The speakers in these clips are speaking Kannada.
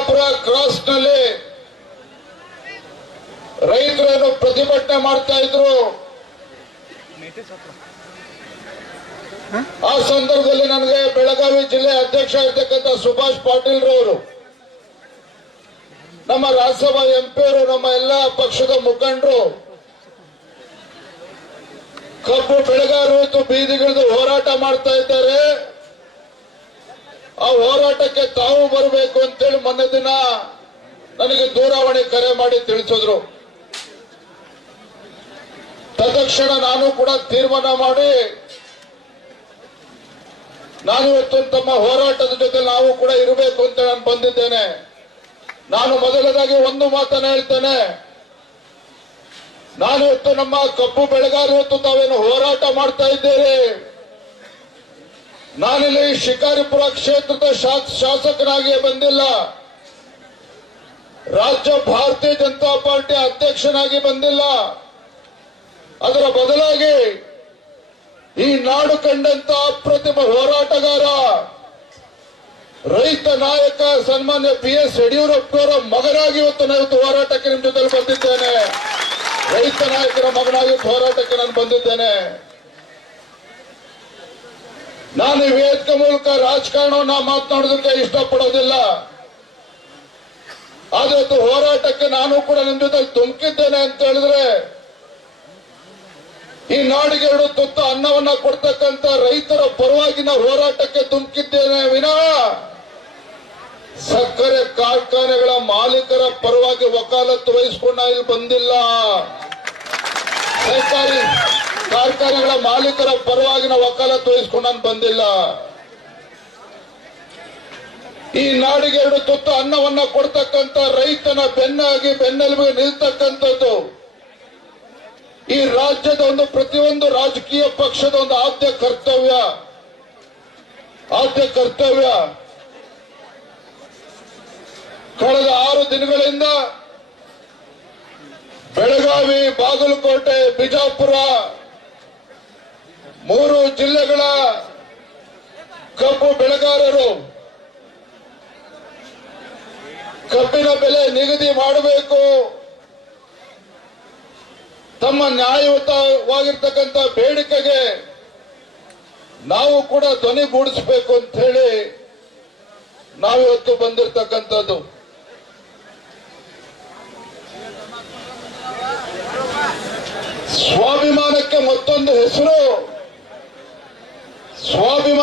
ಬಿಜಾಪುರ ಕ್ರಾಸ್ನಲ್ಲಿ ರೈತರನ್ನು ಪ್ರತಿಭಟನೆ ಮಾಡ್ತಾ ಇದ್ರು. ಆ ಸಂದರ್ಭದಲ್ಲಿ ನನಗೆ ಬೆಳಗಾವಿ ಜಿಲ್ಲೆ ಅಧ್ಯಕ್ಷ ಇರ್ತಕ್ಕಂಥ ಸುಭಾಷ್ ಪಾಟೀಲ್ ರವರು, ನಮ್ಮ ರಾಜ್ಯಸಭಾ ಎಂಪಿಯವರು ನಮ್ಮ ಎಲ್ಲ ಪಕ್ಷದ ಮುಖಂಡರು, ಕಬ್ಬು, ಬೆಳೆಗಾರರು ಇವತ್ತು ಬೀದಿಗಿಳಿದು ಹೋರಾಟ ಮಾಡ್ತಾ ಇದ್ದಾರೆ ಆ ಹೋರಾಟಕ್ಕೆ ತಾವು ಬರಬೇಕು ಅಂತೇಳಿ ಮೊನ್ನೆ ದಿನ ನನಗೆ ದೂರವಾಣಿ ಕರೆ ಮಾಡಿ ತಿಳಿಸಿದ್ರು. ತತ್ಕ್ಷಣ ನಾನು ಕೂಡ ತೀರ್ಮಾನ ಮಾಡಿ ನಾನು ಇವತ್ತು ತಮ್ಮ ಹೋರಾಟದ ಜೊತೆ ನಾವು ಕೂಡ ಇರಬೇಕು ಅಂತ ನಾನು ಬಂದಿದ್ದೇನೆ. ನಾನು ಮೊದಲದಾಗಿ ಒಂದು ಮಾತನ್ನ ಹೇಳ್ತೇನೆ. ನಾನು ಇವತ್ತು ನಮ್ಮ ಕಬ್ಬು ಬೆಳೆಗಾರರು ಇವತ್ತು ತಾವೇನು ಹೋರಾಟ ಮಾಡ್ತಾ ಇದ್ದೇವೆ ನಾನಿಲ್ಲಿ ಶಿಕಾರಿಪುರ ಕ್ಷೇತ್ರದ ಶಾಸ್- ಶಾಸಕನಾಗಿ ಬಂದಿಲ್ಲ. ರಾಜ್ಯ ಭಾರತೀಯ ಜನತಾ ಪಾರ್ಟಿ ಅಧ್ಯಕ್ಷನಾಗಿ ಬಂದಿಲ್ಲ. ಅದರ ಬದಲಾಗಿ ಈ ನಾಡು ಕಂಡಂತ ಅಪ್ರತಿಮ ಹೋರಾಟಗಾರ, ರೈತ ನಾಯಕ ಸನ್ಮಾನ್ಯ ಬಿ ಎಸ್ ಯಡಿಯೂರಪ್ಪನವರ ಮಗನಾಗಿ ಇವತ್ತು ನಾನು ಹೋರಾಟಕ್ಕೆ ನಿಮ್ಮ ಜೊತೆಯಲ್ಲಿ ಬಂದಿದ್ದೇನೆ. ರೈತ ನಾಯಕರ ಮಗನಾಗಿ ಹೋರಾಟಕ್ಕೆ ನಾನು ಬಂದಿದ್ದೇನೆ. ನಾನು ವೇದಿಕೆ ಮೂಲಕ ರಾಜಕಾರಣವನ್ನ ಮಾತನಾಡೋದಕ್ಕೆ ಇಷ್ಟಪಡೋದಿಲ್ಲ. ಆದ್ರೆ ಹೋರಾಟಕ್ಕೆ ನಾನು ಕೂಡ ನಿಮ್ಮ ಜೊತೆ ತುಮಕಿದ್ದೇನೆ ಅಂತ ಹೇಳಿದ್ರೆ, ಈ ನಾಡಿಗೆ ಎರಡು ತುತ್ತು ಅನ್ನವನ್ನ ಕೊಡ್ತಕ್ಕಂತ ರೈತರ ಪರವಾಗಿನ ಹೋರಾಟಕ್ಕೆ ತುಮಕಿದ್ದೇನೆ ವಿನಾ ಸಕ್ಕರೆ ಕಾರ್ಖಾನೆಗಳ ಮಾಲೀಕರ ಪರವಾಗಿ ವಕಾಲತ್ತು ವಹಿಸಿಕೊಂಡು ಇಲ್ಲಿ ಬಂದಿಲ್ಲ. ಸರ್ಕಾರಿ ಕಾರ್ಖಾನೆಗಳ ಮಾಲೀಕರ ವಕಾಲತ್ತು ವಹಿಸಿಕೊಂಡು ನಾನು ಬಂದಿಲ್ಲ. ಈ ನಾಡಿಗೆ ಎರಡು ತುತ್ತು ಅನ್ನವನ್ನ ಕೊಡ್ತಕ್ಕಂತ ರೈತನ ಬೆನ್ನಾಗಿ ಬೆನ್ನೆಲುಬು ನಿಲ್ತಕ್ಕಂಥದ್ದು. ಈ ರಾಜ್ಯದ ಒಂದು ಪ್ರತಿಯೊಂದು ರಾಜಕೀಯ ಪಕ್ಷದ ಒಂದು ಆದ್ಯ ಕರ್ತವ್ಯ. ಆದ್ಯ ಕರ್ತವ್ಯ. ಕಳೆದ ಆರು ದಿನಗಳಿಂದ ಬೆಳಗಾವಿ, ಬಾಗಲಕೋಟೆ, ಬಿಜಾಪುರ ಮೂರು ಜಿಲ್ಲೆಗಳ ಕಬ್ಬು ಬೆಳೆಗಾರರು ಕಬ್ಬಿನ ಬೆಲೆ ನಿಗದಿ ಮಾಡಬೇಕು. ತಮ್ಮ ನ್ಯಾಯಯುತವಾಗಿರ್ತಕ್ಕಂಥ ಬೇಡಿಕೆಗೆ ನಾವು ಕೂಡ ಧ್ವನಿಗೂಡಿಸಬೇಕು ಅಂತ ಹೇಳಿ ನಾವಿವತ್ತು ಬಂದಿರತಕ್ಕಂಥದ್ದು. ಸ್ವಾಭಿಮಾನಕ್ಕೆ ಮತ್ತೊಂದು ಹೆಸರು.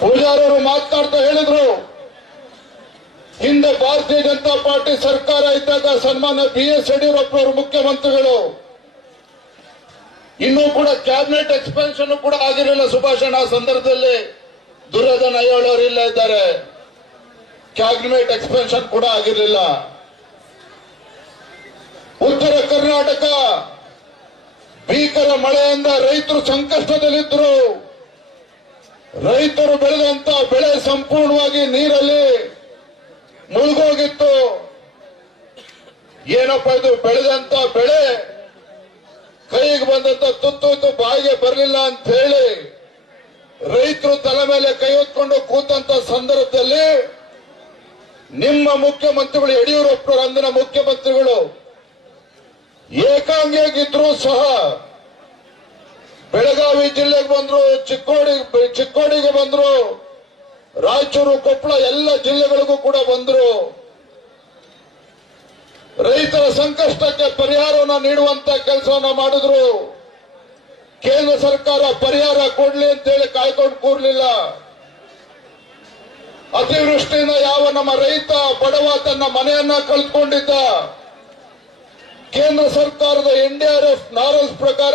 ಪೂಜಾರರು ಮಾತನಾಡ್ತಾ ಹೇಳಿದ್ರು. ಹಿಂದೆ ಭಾರತೀಯ ಜನತಾ ಪಾರ್ಟಿ ಸರ್ಕಾರ ಇದ್ದಾಗ ಸನ್ಮಾನ ಬಿ ಎಸ್ ಯಡಿಯೂರಪ್ಪನವರು ಮುಖ್ಯಮಂತ್ರಿಗಳು. ಇನ್ನೂ ಕೂಡ ಕ್ಯಾಬಿನೆಟ್ ಎಕ್ಸ್ಪೆನ್ಷನ್ ಕೂಡ ಆಗಿರಲಿಲ್ಲ ಸುಭಾಷಣ ಆ ಸಂದರ್ಭದಲ್ಲಿ. ದುರ್ಯೋಧನ ಅಯ್ಯೋಳವರು ಇಲ್ಲ ಇದ್ದಾರೆ. ಕ್ಯಾಬಿನೆಟ್ ಎಕ್ಸ್ಪೆನ್ಷನ್ ಕೂಡ ಆಗಿರಲಿಲ್ಲ. ಉತ್ತರ ಕರ್ನಾಟಕ. ಭೀಕರ ಮಳೆಯಿಂದ ರೈತರು ಸಂಕಷ್ಟದಲ್ಲಿದ್ದರು ರೈತರು ಬೆಳೆದಂತ ಬೆಳೆ ಸಂಪೂರ್ಣವಾಗಿ ನೀರಲ್ಲಿ ಮುಳುಗೋಗಿತ್ತು. ಏನಪ್ಪ ಇದು ಬೆಳೆದಂತ ಬೆಳೆ? ಕೈಗೆ ಬಂದಂತ ತುತ್ತು ಬಾಯಿಗೆ ಬರಲಿಲ್ಲ ಅಂತ ಹೇಳಿ ರೈತರು ತಲೆ ಮೇಲೆ ಕೈ ಹೊತ್ಕೊಂಡು ಕೂತಂತ ಸಂದರ್ಭದಲ್ಲಿ ನಿಮ್ಮ ಮುಖ್ಯಮಂತ್ರಿಗಳು ಯಡಿಯೂರಪ್ಪನವರು ಅಂದಿನ ಮುಖ್ಯಮಂತ್ರಿಗಳು ಏಕಾಂಗಿಯಾಗಿದ್ರೂ ಸಹ ಬೆಳಗಾವಿ ಜಿಲ್ಲೆಗೆ ಬಂದ್ರು, ಚಿಕ್ಕೋಡಿ, ಚಿಕ್ಕೋಡಿಗೆ ಬಂದ್ರು, ರಾಯಚೂರು, ಕೊಪ್ಪಳ ಎಲ್ಲ ಜಿಲ್ಲೆಗಳಿಗೂ ಕೂಡ ಬಂದ್ರು. ರೈತರ ಸಂಕಷ್ಟಕ್ಕೆ ಪರಿಹಾರವನ್ನು ನೀಡುವಂತ ಕೆಲಸವನ್ನ ಮಾಡಿದ್ರು. ಕೇಂದ್ರ ಸರ್ಕಾರ ಪರಿಹಾರ ಕೊಡ್ಲಿ ಅಂತೇಳಿ ಕಾಯ್ಕೊಂಡು ಕೂರ್ಲಿಲ್ಲ. ಅತಿವೃಷ್ಟಿಯಿಂದ ಯಾವ ನಮ್ಮ ರೈತ ಬಡವ ತನ್ನ ಮನೆಯನ್ನ ಕಳೆದುಕೊಂಡಿದ್ದ. ಕೇಂದ್ರ ಸರ್ಕಾರದ ಎನ್ಡಿಆರ್ಎಫ್ ನಾರಲ್ಸ್ ಪ್ರಕಾರ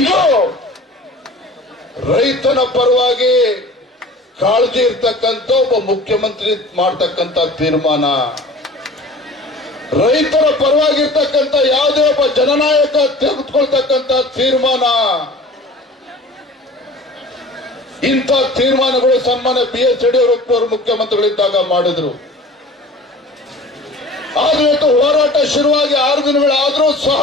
ಇದು ರೈತನ ಪರವಾಗಿ ಕಾಳಜಿ ಇರ್ತಕ್ಕಂಥ ಒಬ್ಬ ಮುಖ್ಯಮಂತ್ರಿ ಮಾಡ್ತಕ್ಕಂಥ ತೀರ್ಮಾನ. ರೈತರ ಪರವಾಗಿರ್ತಕ್ಕಂಥ ಯಾವುದೇ ಒಬ್ಬ ಜನನಾಯಕ ತೆಗೆದುಕೊಳ್ತಕ್ಕಂಥ ತೀರ್ಮಾನ. ಇಂಥ ತೀರ್ಮಾನಗಳು ಸನ್ಮಾನ್ಯ ಬಿ ಎಸ್ ಯಡಿಯೂರಪ್ಪನವರು ಮುಖ್ಯಮಂತ್ರಿಗಳಿದ್ದಾಗ ಮಾಡಿದ್ರು. ಆದ್ರೆ ಇವತ್ತು ಹೋರಾಟ ಶುರುವಾಗಿ ಆರು ದಿನಗಳಾದ್ರೂ ಸಹ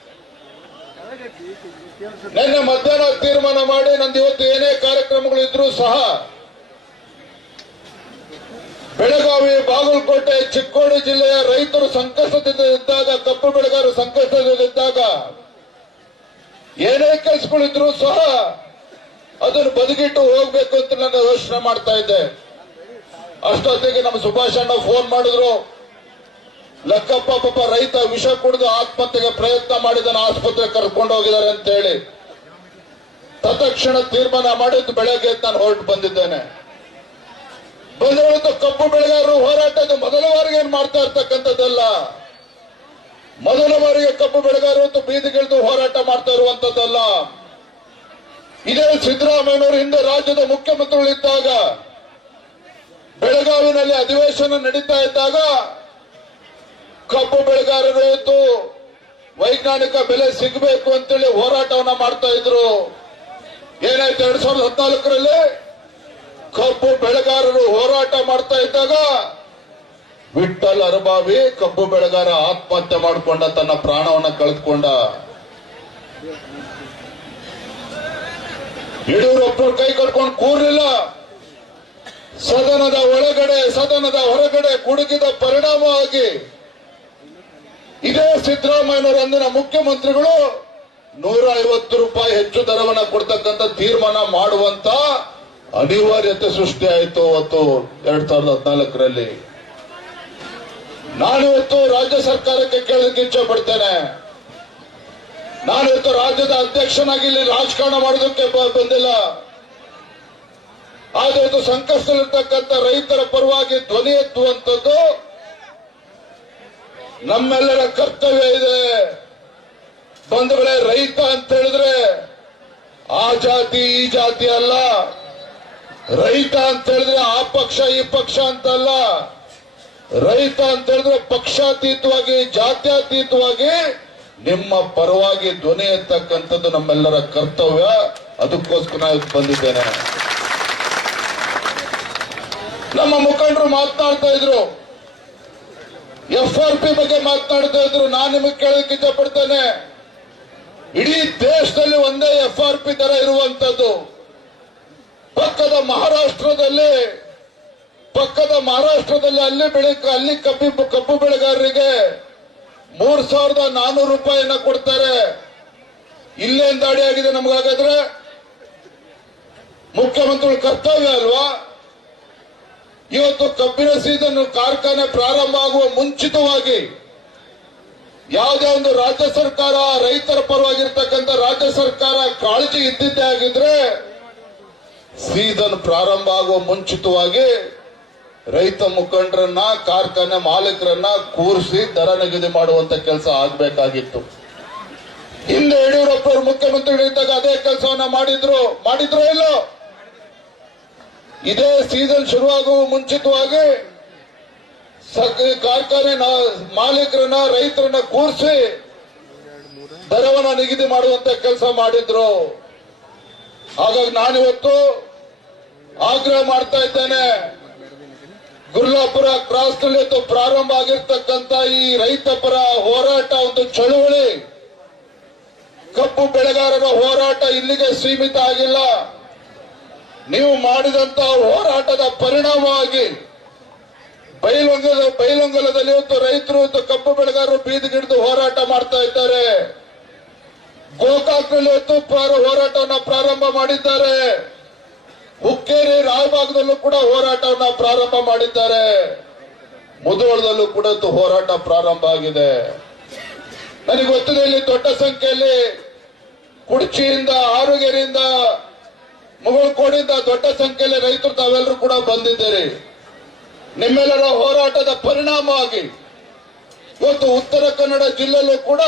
ನಿನ್ನೆ ಮಧ್ಯಾಹ್ನ ತೀರ್ಮಾನ ಮಾಡಿ ನಂದು ಇವತ್ತು ಏನೇ ಕಾರ್ಯಕ್ರಮಗಳು ಇದ್ರೂ ಸಹ ಬೆಳಗಾವಿ, ಬಾಗಲಕೋಟೆ, ಚಿಕ್ಕೋಡಿ ಜಿಲ್ಲೆಯ ರೈತರು ಸಂಕಷ್ಟದಿಂದ ಇದ್ದಾಗ ಕಬ್ಬು ಬೆಳೆಗಾರರು ಸಂಕಷ್ಟದಲ್ಲಿದ್ದಾಗ ಏನೇ ಕೆಲಸಗಳಿದ್ರು ಸಹ ಅದನ್ನು ಬದುಕಿಟ್ಟು ಹೋಗ್ಬೇಕು ಅಂತ ನಾನು ಯೋಚನೆ ಮಾಡ್ತಾ ಇದ್ದೆ. ಅಷ್ಟೊತ್ತಿಗೆ ನಮ್ಮ ಸುಭಾಷ್ ಅಣ್ಣ ಫೋನ್ ಮಾಡಿದ್ರು. ಲಕ್ಕಪ್ಪ ಪಾಪ ರೈತ ವಿಷ ಕುಡಿದು ಆತ್ಮಹತ್ಯೆಗೆ ಪ್ರಯತ್ನ ಮಾಡಿದನ ಆಸ್ಪತ್ರೆ ಕರ್ಕೊಂಡು ಹೋಗಿದ್ದಾರೆ ಅಂತ ಹೇಳಿ ತತ್ಕ್ಷಣ ತೀರ್ಮಾನ ಮಾಡಿದ್ದು ಬೆಳಗ್ಗೆ ನಾನು ಹೊರಟು ಬಂದಿದ್ದೇನೆ. ಬಂದಿರುವಂತ ಕಬ್ಬು ಬೆಳೆಗಾರರು ಹೋರಾಟದ ಮೊದಲ ಬಾರಿಗೆ ಏನ್ ಮಾಡ್ತಾ ಇರ್ತಕ್ಕಂಥದ್ದಲ್ಲ. ಮೊದಲ ಬಾರಿಗೆ ಕಬ್ಬು ಬೆಳೆಗಾರರು ಅಂತ ಬೀದಿಗಿಳಿದು ಹೋರಾಟ ಮಾಡ್ತಾ ಇರುವಂತದ್ದಲ್ಲ ಇದೇ ಸಿದ್ದರಾಮಯ್ಯನವರು ಹಿಂದೆ ರಾಜ್ಯದ ಮುಖ್ಯಮಂತ್ರಿಗಳಿದ್ದಾಗ, ಬೆಳಗಾವಿನಲ್ಲಿ ಅಧಿವೇಶನ ನಡೀತಾ ಇದ್ದಾಗ ಕಬ್ಬು ಬೆಳೆಗಾರರು ಇತ್ತು ವೈಜ್ಞಾನಿಕ ಬೆಲೆ ಸಿಗಬೇಕು ಅಂತೇಳಿ ಹೋರಾಟವನ್ನ ಮಾಡ್ತಾ ಇದ್ರು. ಏನಾಯ್ತು ಎರಡ್ ಸಾವಿರದ ಹದಿನಾಲ್ಕರಲ್ಲಿ? ಕಬ್ಬು ಬೆಳೆಗಾರರು ಹೋರಾಟ ಮಾಡ್ತಾ ಇದ್ದಾಗ ವಿಠಲ್ ಅರಬಾವಿ ಕಬ್ಬು ಬೆಳೆಗಾರ ಆತ್ಮಹತ್ಯೆ ಮಾಡಿಕೊಂಡ ತನ್ನ ಪ್ರಾಣವನ್ನ ಕಳೆದುಕೊಂಡ. ಯಡಿಯೂರಪ್ಪರು ಕೈ ಕಟ್ಕೊಂಡು ಕೂರ್ಲಿಲ್ಲ. ಸದನದ ಒಳಗಡೆ, ಸದನದ ಹೊರಗಡೆ ಕುಡುಕಿದ ಪರಿಣಾಮವಾಗಿ ಇದೇ ಸಿದ್ದರಾಮಯ್ಯನವರು ಅಂದಿನ ಮುಖ್ಯಮಂತ್ರಿಗಳು ನೂರ ಐವತ್ತು ರೂಪಾಯಿ ಹೆಚ್ಚು ದರವನ್ನ ಕೊಡ್ತಕ್ಕಂಥ ತೀರ್ಮಾನ ಮಾಡುವಂತ ಅನಿವಾರ್ಯತೆ ಸೃಷ್ಟಿ ಆಯಿತು ಅವತ್ತು ಎರಡ್ ಸಾವಿರದ ಹದಿನಾಲ್ಕರಲ್ಲಿ. ನಾನಿವತ್ತು ರಾಜ್ಯ ಸರ್ಕಾರಕ್ಕೆ ಕೇಳಲಿಕ್ಕೆ ಇಚ್ಛೆ ಪಡ್ತೇನೆ. ನಾನಿವತ್ತು ರಾಜ್ಯದ ಅಧ್ಯಕ್ಷನಾಗಿ ಇಲ್ಲಿ ರಾಜಕಾರಣ ಮಾಡೋದಕ್ಕೆ ಬಂದಿಲ್ಲ. ಆದ್ರೆ ಸಂಕಷ್ಟದಲ್ಲಿರ್ತಕ್ಕಂಥ ರೈತರ ಪರವಾಗಿ ಧ್ವನಿ ಎತ್ತುವಂಥದ್ದು ನಮ್ಮೆಲ್ಲರ ಕರ್ತವ್ಯ ಇದೆ. ಬಂಧುಗಳೇ, ರೈತ ಅಂತ ಹೇಳಿದ್ರೆ ಆ ಜಾತಿ, ಈ ಜಾತಿ ಅಲ್ಲ. ರೈತ ಅಂತ ಹೇಳಿದ್ರೆ ಆ ಪಕ್ಷ, ಈ ಪಕ್ಷ ಅಂತಲ್ಲ ರೈತ ಅಂತ ಹೇಳಿದ್ರೆ ಪಕ್ಷಾತೀತವಾಗಿ, ಜಾತ್ಯತೀತವಾಗಿ ನಿಮ್ಮ ಪರವಾಗಿ ಧ್ವನಿ ಎತ್ತಕ್ಕಂಥದ್ದು ನಮ್ಮೆಲ್ಲರ ಕರ್ತವ್ಯ. ಅದಕ್ಕೋಸ್ಕರ ಬಂದಿದ್ದೇನೆ. ನಮ್ಮ ಮುಖಂಡರು ಮಾತನಾಡ್ತಾ ಇದ್ರು. ಎಫ್ ಆರ್ ಪಿ ಬಗ್ಗೆ ಮಾತನಾಡ್ತಾ ಇದ್ರು ನಾನು ನಿಮಗೆ ಕೇಳಕ್ಕೆ ಇಷ್ಟಪಡ್ತೇನೆ. ಇಡೀ ದೇಶದಲ್ಲಿ ಒಂದೇ ಎಫ್ ಆರ್ ಪಿ ದರ ಇರುವಂತದ್ದು. ಪಕ್ಕದ ಮಹಾರಾಷ್ಟ್ರದಲ್ಲಿ ಪಕ್ಕದ ಮಹಾರಾಷ್ಟ್ರದಲ್ಲಿ ಅಲ್ಲಿ ಬೆಳೆ ಅಲ್ಲಿ ಕಬ್ಬಿ, ಕಬ್ಬು ಬೆಳೆಗಾರರಿಗೆ ಮೂರ್ ಸಾವಿರದ ನಾನೂರು ರೂಪಾಯಿಯನ್ನ ಕೊಡ್ತಾರೆ. ಇಲ್ಲೇನ್ ದಾಳಿ ಆಗಿದೆ ನಮಗಾಗಾದ್ರೆ ಮುಖ್ಯಮಂತ್ರಿಗಳ ಕರ್ತವ್ಯ ಅಲ್ವಾ? ಇವತ್ತು ಕಬ್ಬಿನ ಸೀಸನ್ ಕಾರ್ಖಾನೆ ಪ್ರಾರಂಭ ಆಗುವ ಮುಂಚಿತವಾಗಿ ಯಾವುದೇ ಒಂದು ರಾಜ್ಯ ಸರ್ಕಾರ, ರೈತರ ಪರವಾಗಿರ್ತಕ್ಕಂಥ ರಾಜ್ಯ ಸರ್ಕಾರ ಕಾಳಜಿ ಇದ್ದಿದ್ದೇ ಆಗಿದ್ರೆ ಸೀಸನ್ ಪ್ರಾರಂಭ ಆಗುವ ಮುಂಚಿತವಾಗಿ ರೈತ ಮುಖಂಡರನ್ನ, ಕಾರ್ಖಾನೆ ಮಾಲೀಕರನ್ನ ಕೂರಿಸಿ ದರ ನಿಗದಿ ಮಾಡುವಂತ ಕೆಲಸ ಆಗ್ಬೇಕಾಗಿತ್ತು. ಯಡಿಯೂರಪ್ಪ ಅವರು ಮುಖ್ಯಮಂತ್ರಿಗಳಿದ್ದಾಗ ಅದೇ ಕೆಲಸವನ್ನ ಮಾಡಿದ್ರು. ಮಾಡಿದ್ರು ಇಲ್ಲೋ? ಇದೇ ಸೀಸನ್ ಶುರುವಾಗುವ ಮುಂಚಿತವಾಗಿ ಕಾರ್ಖಾನೆ ಮಾಲೀಕರನ್ನ, ರೈತರನ್ನ ಕೂರಿಸಿ ದರವನ್ನ ನಿಗದಿ ಮಾಡುವಂತ ಕೆಲಸ ಮಾಡಿದ್ರು. ಹಾಗಾಗಿ ನಾನಿವತ್ತು ಆಗ್ರಹ ಮಾಡ್ತಾ ಇದ್ದೇನೆ. ಗುರ್ಲಾಪುರ ಕ್ರಾಸ್ನಲ್ಲಿ ಪ್ರಾರಂಭ ಆಗಿರ್ತಕ್ಕಂತ ಈ ರೈತ ಪರ ಹೋರಾಟ ಒಂದು ಚಳುವಳಿ. ಕಬ್ಬು ಬೆಳೆಗಾರರ ಹೋರಾಟ ಇಲ್ಲಿಗೆ ಸೀಮಿತ ಆಗಿಲ್ಲ. ನೀವು ಮಾಡಿದಂತ ಹೋರಾಟದ ಪರಿಣಾಮವಾಗಿ ಬೈಲೊಂಗಲ, ಬೈಲೊಂಗಲದಲ್ಲಿ ಇವತ್ತು ರೈತರು ಇವತ್ತು ಕಬ್ಬು ಬೆಳೆಗಾರರು ಬೀದಿಗಿಡಿದು ಹೋರಾಟ ಮಾಡ್ತಾ ಇದ್ದಾರೆ. ಗೋಕಾಕ್ನಲ್ಲಿ ಇವತ್ತು ಹೋರಾಟವನ್ನ ಪ್ರಾರಂಭ ಮಾಡಿದ್ದಾರೆ. ಹುಕ್ಕೇರಿ ರಾಯಬಾಗದಲ್ಲೂ ಕೂಡ ಹೋರಾಟವನ್ನ ಪ್ರಾರಂಭ ಮಾಡಿದ್ದಾರೆ. ಮುಧೋಳದಲ್ಲೂ ಕೂಡ ಹೋರಾಟ ಪ್ರಾರಂಭ ಆಗಿದೆ. ನನಗೆ ಗೊತ್ತಿದೆ ಇಲ್ಲಿ ದೊಡ್ಡ ಸಂಖ್ಯೆಯಲ್ಲಿ ಕುಡ್ಚಿಯಿಂದ, ಆರುಗೆರೆಯಿಂದ ಮುಗಳಕೋಡಿಂದ ದೊಡ್ಡ ಸಂಖ್ಯೆಯಲ್ಲಿ ರೈತರು ತಾವೆಲ್ಲರೂ ಕೂಡ ಬಂದಿದ್ದೀರಿ. ನಿಮ್ಮೆಲ್ಲರ ಹೋರಾಟದ ಪರಿಣಾಮವಾಗಿ ಇವತ್ತು ಉತ್ತರ ಕನ್ನಡ ಜಿಲ್ಲೆಯಲ್ಲೂ ಕೂಡ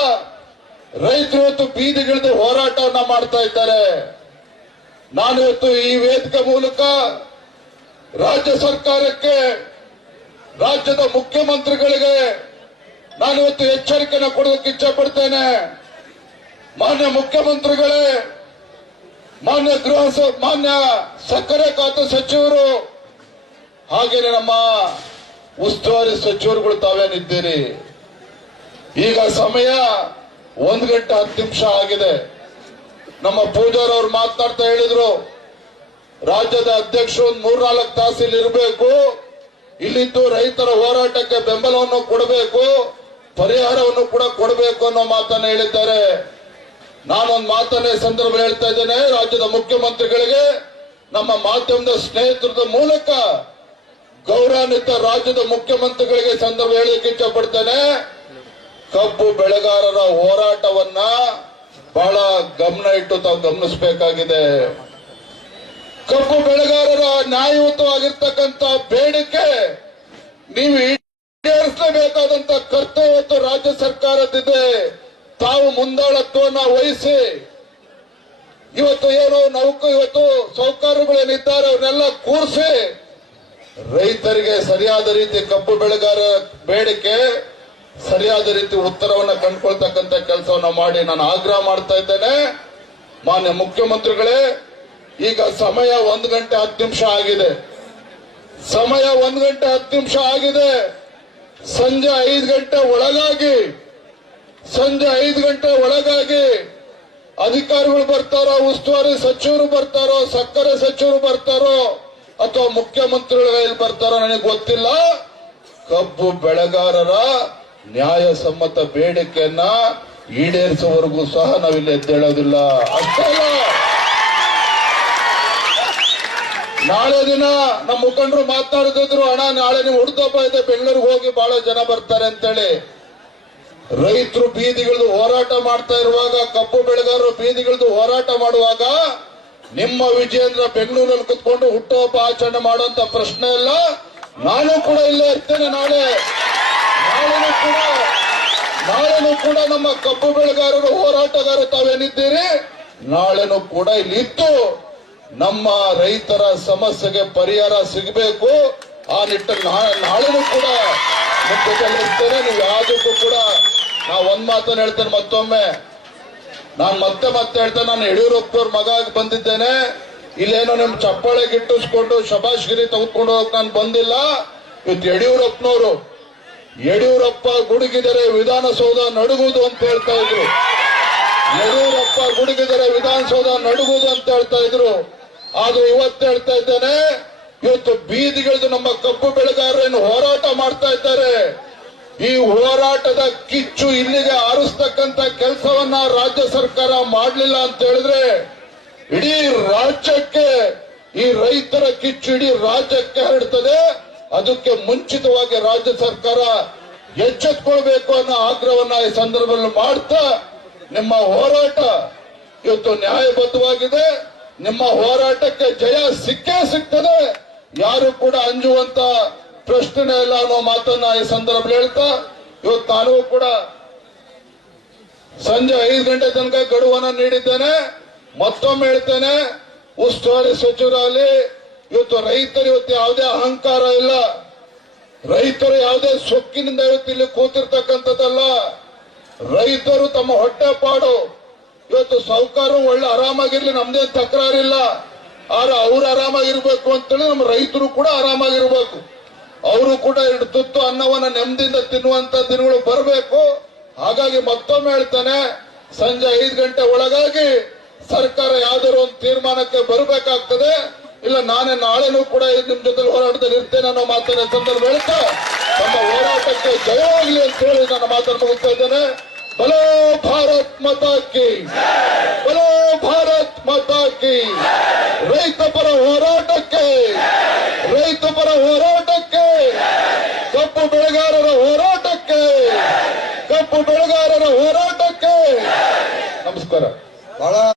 ರೈತರು ಇವತ್ತು ಬೀದಿಗಿಳಿದು ಹೋರಾಟವನ್ನ ಮಾಡ್ತಾ ಇದ್ದಾರೆ. ನಾನು ಇವತ್ತು ಈ ವೇದಿಕೆ ಮೂಲಕ ರಾಜ್ಯ ಸರ್ಕಾರಕ್ಕೆ, ರಾಜ್ಯದ ಮುಖ್ಯಮಂತ್ರಿಗಳಿಗೆ ನಾನು ಇವತ್ತು ಎಚ್ಚರಿಕೆಯನ್ನು ಕೊಡೋದಕ್ಕೆ ಇಚ್ಛೆ ಪಡ್ತೇನೆ. ಮಾನ್ಯ ಮುಖ್ಯಮಂತ್ರಿಗಳೇ ಮಾನ್ಯ ಗೃಹ ಮಾನ್ಯ ಸಕ್ಕರೆ ಖಾತೆ ಸಚಿವರು, ಹಾಗೇನೆ ನಮ್ಮ ಉಸ್ತುವಾರಿ ಸಚಿವರುಗಳು ತಾವೇನಿದ್ದೀರಿ? ಈಗ ಸಮಯ ಒಂದು ಗಂಟೆ ಹತ್ತು ನಿಮಿಷ ಆಗಿದೆ. ನಮ್ಮ ಪೂಜಾರ್ ಅವರು ಮಾತನಾಡ್ತಾ ಹೇಳಿದ್ರು, ರಾಜ್ಯದ ಅಧ್ಯಕ್ಷರು ಒಂದು ಮೂರ್ನಾಲ್ಕು ತಾಸು ಇಲ್ಲಿ ಇರಬೇಕು, ಇಲ್ಲಿದ್ದು ರೈತರ ಹೋರಾಟಕ್ಕೆ ಬೆಂಬಲವನ್ನು ಕೊಡಬೇಕು, ಪರಿಹಾರವನ್ನು ಕೂಡ ಕೊಡಬೇಕು ಅನ್ನೋ ಮಾತನ್ನ ಹೇಳಿದ್ದಾರೆ. ನಾನೊಂದು ಮಾತನ್ನೇ ಸಂದರ್ಭ ಹೇಳ್ತಾ ಇದ್ದೇನೆ, ರಾಜ್ಯದ ಮುಖ್ಯಮಂತ್ರಿಗಳಿಗೆ ನಮ್ಮ ಮಾಧ್ಯಮದ ಸ್ನೇಹಿತರದ ಮೂಲಕ ಗೌರವಾನ್ವಿತ ರಾಜ್ಯದ ಮುಖ್ಯಮಂತ್ರಿಗಳಿಗೆ ಸಂದರ್ಭ ಹೇಳಲಿಕ್ಕೆ ಇಷ್ಟಪಡ್ತೇನೆ ಪಡ್ತೇನೆ ಕಬ್ಬು ಬೆಳೆಗಾರರ ಹೋರಾಟವನ್ನ ಬಹಳ ಗಮನ ಇಟ್ಟು ತಾವು ಗಮನಿಸಬೇಕಾಗಿದೆ. ಕಬ್ಬು ಬೆಳೆಗಾರರ ನ್ಯಾಯಯುತವಾಗಿರ್ತಕ್ಕಂಥ ಬೇಡಿಕೆ ನೀವು ಈಡೇರಿಸಲೇಬೇಕಾದಂತ ಕರ್ತವ್ಯ ರಾಜ್ಯ ಸರ್ಕಾರದಿದೆ ತಾವು ಮುಂದಾಳತ್ವವನ್ನ ವಹಿಸಿ. ಇವತ್ತು ಏನು ನೌಕ, ಇವತ್ತು ಸೌಕರ್ಯಗಳೇನಿದ್ದಾರೆ ಅವ್ರನ್ನೆಲ್ಲ ಕೂರಿಸಿ. ರೈತರಿಗೆ ಸರಿಯಾದ ರೀತಿ ಕಬ್ಬು ಬೆಳೆಗಾರ ಬೇಡಿಕೆ, ಸರಿಯಾದ ರೀತಿ ಉತ್ತರವನ್ನು ಕಂಡುಕೊಳ್ತಕ್ಕಂತ ಕೆಲಸವನ್ನು ಮಾಡಿ ನಾನು ಆಗ್ರಹ ಮಾಡ್ತಾ ಇದ್ದೇನೆ. ಮಾನ್ಯ ಮುಖ್ಯಮಂತ್ರಿಗಳೇ, ಈಗ ಸಮಯ ಒಂದು ಗಂಟೆ ಹತ್ತು ನಿಮಿಷ ಆಗಿದೆ. ಸಮಯ ಒಂದು ಗಂಟೆ ಹತ್ತು ನಿಮಿಷ ಆಗಿದೆ. ಸಂಜೆ ಐದು ಗಂಟೆ ಒಳಗಾಗಿ ಸಂಜೆ ಐದು ಗಂಟೆ ಒಳಗಾಗಿ ಅಧಿಕಾರಿಗಳು ಬರ್ತಾರೋ, ಉಸ್ತುವಾರಿ ಸಚಿವರು ಬರ್ತಾರೋ, ಸಕ್ಕರೆ ಸಚಿವರು ಬರ್ತಾರೋ ಅಥವಾ ಮುಖ್ಯಮಂತ್ರಿಗಳ ಎಲ್ಲಿ ಬರ್ತಾರೋ ನನಗೆ ಗೊತ್ತಿಲ್ಲ. ಕಬ್ಬು ಬೆಳೆಗಾರರ ನ್ಯಾಯಸಮ್ಮತ ಬೇಡಿಕೆಯನ್ನ ಈಡೇರಿಸುವವರೆಗೂ ಸಹ ನಾವಿಲ್ಲಿ ಎದ್ದೇಳೋದಿಲ್ಲ. ಅಷ್ಟೇ ನಾಳೆ ದಿನ ನಮ್ಮ ಮುಖಂಡರು ಮಾತಾಡ್ತಿದ್ರು ಅಣ್ಣ, ನಾಳೆ ನೀವು ಹುಡ್ತಪ್ಪ ಇದೆ, ಬೆಂಗಳೂರಿಗೆ ಹೋಗಿ ಬಹಳ ಜನ ಬರ್ತಾರೆ ಅಂತೇಳಿ. ರೈತರು ಬೀದಿಗಳದು ಹೋರಾಟ ಮಾಡ್ತಾ ಇರುವಾಗ, ಕಬ್ಬು ಬೆಳೆಗಾರರು ಬೀದಿಗಿಳಿದು ಹೋರಾಟ ಮಾಡುವಾಗ, ನಿಮ್ಮ ವಿಜೇಂದ್ರ ಬೆಂಗಳೂರಲ್ಲಿ ಕುತ್ಕೊಂಡು ಹುಟ್ಟುಹಬ್ಬ ಆಚರಣೆ ಮಾಡುವಂತ ಪ್ರಶ್ನೆ ಇಲ್ಲ. ನಾನು ಕೂಡ ಇಲ್ಲೇ ಇರ್ತೇನೆ ನಾಳೆ. ನಾಳೆನೂ ಕೂಡ ನಾಳೆನೂ ಕೂಡ ನಮ್ಮ ಕಬ್ಬು ಬೆಳೆಗಾರರು, ಹೋರಾಟಗಾರರು ತಾವೇನಿದ್ದೀರಿ? ನಾಳೆನೂ ಕೂಡ ಇಲ್ಲಿ ಇತ್ತು ನಮ್ಮ ರೈತರ ಸಮಸ್ಯೆಗೆ ಪರಿಹಾರ ಸಿಗಬೇಕು. ಆ ನಿಟ್ಟಲ್ಲಿ ನಾಳೆನೂ ಕೂಡ ಇರ್ತೇನೆ ನೀವು ಯಾವುದಕ್ಕೂ ಕೂಡ ನಾ ಒಂದ್ ಮಾತನ್ನ ಹೇಳ್ತೇನೆ ಮತ್ತೊಮ್ಮೆ. ನಾನು ಮತ್ತೆ ಮತ್ತೆ ಹೇಳ್ತೇನೆ, ನಾನು ಯಡಿಯೂರಪ್ಪನವ್ರ ಮಗ ಬಂದಿದ್ದೇನೆ. ಇಲ್ಲೇನೋ ನಿಮ್ ಚಪ್ಪಾಳೆ ಗಿಟ್ಟಿಸ್ಕೊಂಡು ಶಬಾಷ್ಗಿರಿ ತಗೊಂಡು ಹೋಗಕ್ ನಾನು ಬಂದಿಲ್ಲ. ಇವತ್ತು ಯಡಿಯೂರಪ್ಪನವರು, ಯಡಿಯೂರಪ್ಪ ಗುಡುಗಿದರೆ ವಿಧಾನಸೌಧ ನಡುಗುವುದು ಅಂತ ಹೇಳ್ತಾ ಇದ್ರು. ಯಡಿಯೂರಪ್ಪ ಗುಡುಗಿದರೆ ವಿಧಾನಸೌಧ ನಡುಗುವುದು ಅಂತ ಹೇಳ್ತಾ ಇದ್ರು. ಆದ್ರೆ ಇವತ್ತು ಹೇಳ್ತಾ ಇದ್ದೇನೆ ಇವತ್ತು ಬೀದಿಗಿಳಿದು ನಮ್ಮ ಕಬ್ಬು ಬೆಳೆಗಾರರೇನು ಹೋರಾಟ ಮಾಡ್ತಾ ಇದ್ದಾರೆ. ಈ ಹೋರಾಟದ ಕಿಚ್ಚು ಇಲ್ಲಿಗೆ ಆರಿಸ್ತಕ್ಕಂತ ಕೆಲಸವನ್ನ ರಾಜ್ಯ ಸರ್ಕಾರ ಮಾಡಲಿಲ್ಲ ಅಂತ ಹೇಳಿದ್ರೆ ಇಡೀ ರಾಜ್ಯಕ್ಕೆ ಈ ರೈತರ ಕಿಚ್ಚು ಇಡೀ ರಾಜ್ಯಕ್ಕೆ ಹರಡ್ತದೆ. ಅದಕ್ಕೆ ಮುಂಚಿತವಾಗಿ ರಾಜ್ಯ ಸರ್ಕಾರ ಎಚ್ಚೆತ್ಕೊಳ್ಬೇಕು ಅನ್ನೋ ಆಗ್ರಹವನ್ನ ಈ ಸಂದರ್ಭದಲ್ಲಿ ಮಾಡ್ತಾ ನಿಮ್ಮ ಹೋರಾಟ ಇವತ್ತು ನ್ಯಾಯಬದ್ಧವಾಗಿದೆ. ನಿಮ್ಮ ಹೋರಾಟಕ್ಕೆ ಜಯ ಸಿಕ್ಕೇ ಸಿಗ್ತದೆ. ಯಾರು ಕೂಡ ಅಂಜುವಂತ ಪ್ರಶ್ನೆ ಇಲ್ಲ ಅನ್ನೋ ಮಾತನ್ನ ಈ ಸಂದರ್ಭದಲ್ಲಿ ಹೇಳ್ತಾ, ಇವತ್ತು ನಾನು ಕೂಡ ಸಂಜೆ ಐದು ಗಂಟೆ ತನಕ ಗಡುವನ್ನ ನೀಡಿದ್ದೇನೆ. ಮತ್ತೊಮ್ಮೆ ಹೇಳ್ತೇನೆ, ಉಸ್ತುವಾರಿ ಸಚಿವರಾಗಲಿ, ಇವತ್ತು ರೈತರು ಇವತ್ತು ಯಾವುದೇ ಅಹಂಕಾರ ಇಲ್ಲ. ರೈತರು ಯಾವುದೇ ಸೊಕ್ಕಿನಿಂದ ಇವತ್ತು ಇಲ್ಲಿ ಕೂತಿರ್ತಕ್ಕಂಥದ್ದಲ್ಲ. ರೈತರು ತಮ್ಮ ಹೊಟ್ಟೆ ಪಾಡು. ಇವತ್ತು ಸಾಹುಕಾರು ಒಳ್ಳೆ ಆರಾಮಾಗಿರ್ಲಿ ನಮ್ದೇ ತಕರಾರಿಲ್ಲ. ಆದ್ರೆ ಅವ್ರು ಆರಾಮಾಗಿರ್ಬೇಕು ಅಂತೇಳಿ ನಮ್ಮ ರೈತರು ಕೂಡ ಆರಾಮಾಗಿರ್ಬೇಕು. ಅವರು ಕೂಡ ಎರಡು ತುತ್ತು ಅನ್ನವನ್ನ ನೆಮ್ಮದಿಯಿಂದ ತಿನ್ನುವಂತ ದಿನಗಳು ಬರಬೇಕು. ಹಾಗಾಗಿ ಮತ್ತೊಮ್ಮೆ ಹೇಳ್ತಾನೆ, ಸಂಜೆ ಐದು ಗಂಟೆ ಒಳಗಾಗಿ ಸರ್ಕಾರ ಯಾವ್ದಾದ್ರು ಒಂದು ತೀರ್ಮಾನಕ್ಕೆ ಬರಬೇಕಾಗ್ತದೆ. ಇಲ್ಲ ನಾನೇ ನಾಳೆನೂ ಕೂಡ ನಿಮ್ ಜೊತೆ ಹೋರಾಟದಲ್ಲಿ ಇರ್ತೇನೆ ಅನ್ನೋ ಮಾತನ್ನ ಸಂದರ್ಭ ಹೇಳ್ತಾ, ನಮ್ಮ ಹೋರಾಟಕ್ಕೆ ಜಯವಾಗಲಿ ಅಂತ ಹೇಳಿ ನಾನು ಮಾತನ್ನು ಮುಗಿಸ್ತಾ ಇದ್ದೇನೆ. ಬಲೋ ಭಾರತ್ ಮತಕ್ಕೆ ಬಲೋ ಭಾರತ್ ಮಾತಾ ಕಿ ರೈತ ಪರ ಹೋರಾಟಕ್ಕೆ ರೈತ ಪರ ಹೋರಾಟಕ್ಕೆ ಕಬ್ಬು ಬೆಳೆಗಾರರ ಹೋರಾಟಕ್ಕೆ ಕಬ್ಬು ಬೆಳೆಗಾರರ ಹೋರಾಟಕ್ಕೆ. ನಮಸ್ಕಾರ. ಬಹಳ